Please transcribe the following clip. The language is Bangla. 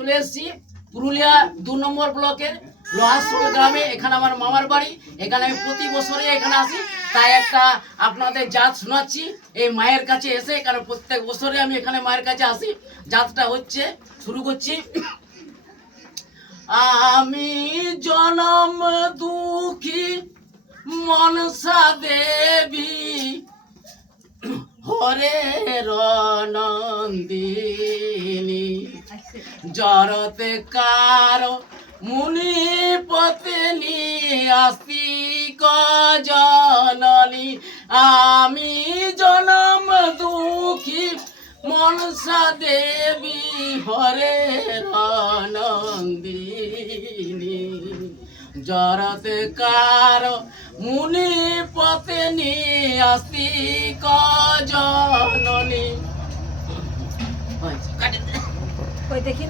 চলে এসেছি পুরুলিয়া দু নম্বর ব্লকের লোহাসোল গ্রামে। এখানে আমার মামার বাড়ি। এখানে আমি প্রতি বছরে এখানে আসি। তাই একটা আপনাদের জাত শোনাচ্ছি। এই মায়ের কাছে এসে এখানে প্রত্যেক বছরে আমি এখানে মায়ের কাছে আসি। জাতটা হচ্ছে, শুরু করছি। আমি জনম দুঃখী, মনসা দেবী, হরে নন্দিনী জরতে কার মুনি পত্নী আস্তিক আমি জনম দুঃখী মনসা দেবী হরে নন্দিনী। জরতে কার মুনি পত্নী আস্তিক দেখি